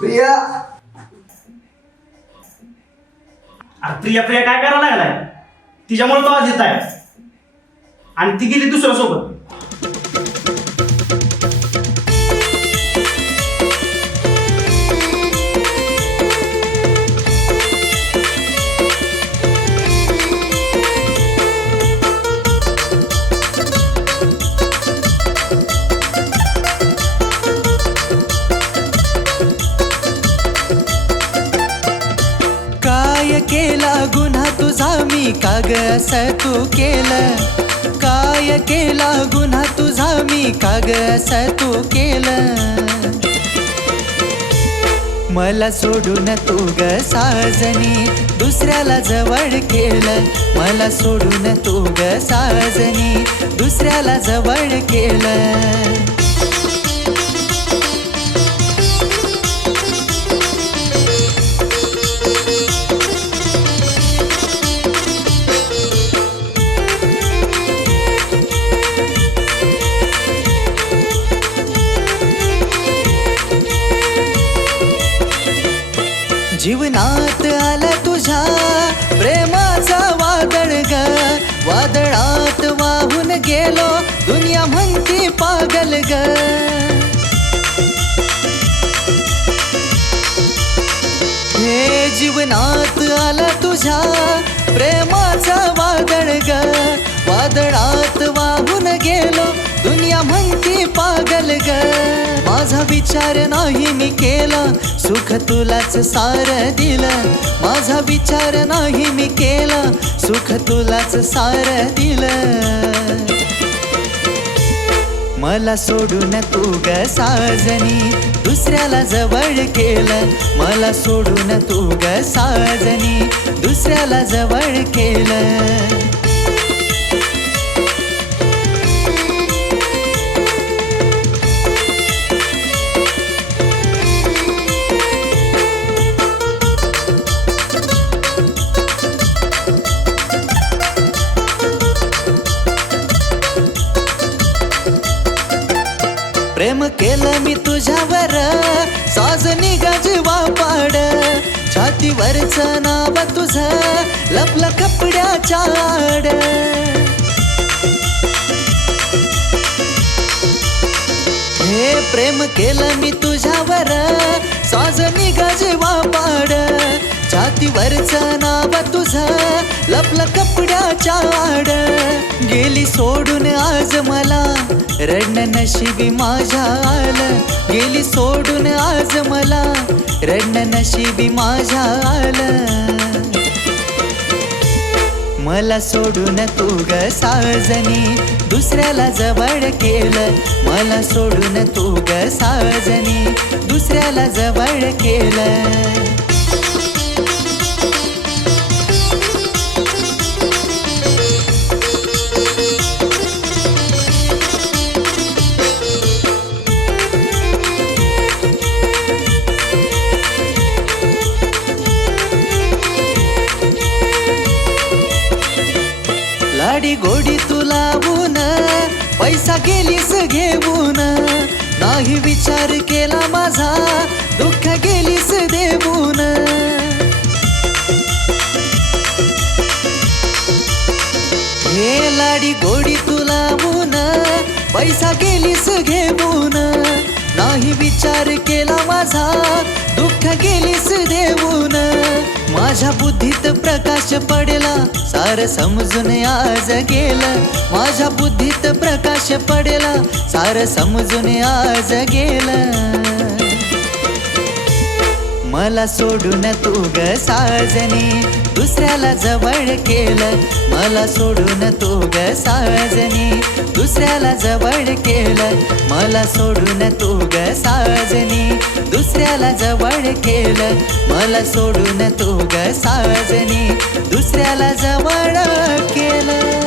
प्रिया. अरे प्रिया प्रिया काय करायला लागलाय? तिच्यामुळे तो आज येत आहे आणि ती गेली दुसऱ्यासोबत. काय केला गुन्हा तुझा मी काग असं तू केलं? काय केला गुन्हा तुझा मी काग असं तू केलं? मला सोडून तू ग साजनी दुसऱ्याला जवळ केलं. मला सोडून तू ग साजनी दुसऱ्याला जवळ केलं. जीवनात आला तुझ्या प्रेमाचा वादळ ग. वादळात वाहून गेलो दुनिया म्हणती पागल ग. हे जीवनात आला तुझ्या प्रेमाचा वादळ ग. वादळात वाहून गेलो दुनिया म्हणती पागल ग. माझा विचार नाही मी केला सुख तुलाच सार दिलं. माझा विचार नाही मी केला सुख तुलाच सार दिलं. मला सोडून तू ग साजनी दुसऱ्याला जवळ केलं. मला सोडून तू ग साजनी दुसऱ्याला जवळ केलं. प्रेम केलं मी तुझ्यावर साजनी गजवा पाड. छातीवरचं नाव तुझं लपलं कपड्याच्या आड. हे प्रेम केलं मी तुझ्यावर साजनी गजवा पाड. छातीवरचं नाव तुझं लपलं कपड्याच्या आड. गेली सोडून आज मला रडणं नशिबी माझ्या आलं. गेली सोडून आज मला रडणं नशिबी माझ्या आलं. मला सोडून तू ग साजनी दुसऱ्याला जवळ केलं. मला सोडून तू ग साजनी दुसऱ्याला जवळ केलं. लाडी गोडी तुलावून पैसा गेलीस घेऊन. नाही विचार केला माझा दुःख गेलीस देऊन. हे लाडी गोडी तुलावून पैसा गेलीस घेऊन. नाही विचार केला माझा दुःख गेलीस देऊन. माझ्या बुद्धीत प्रकाश पडला सार समजून आज गेलं. माझ्या बुद्धीत प्रकाश पडला सार समजून आज गेलं. मला सोडून तू ग साजनी दुसऱ्याला जवळ केलं. मला सोडून तू ग साजनी दुसऱ्याला जवळ केलं. मला सोडून तू ग साजनी दुसऱ्याला जवळ केलं. मला सोडून तू ग साजनी दुसऱ्याला जवळ केलं.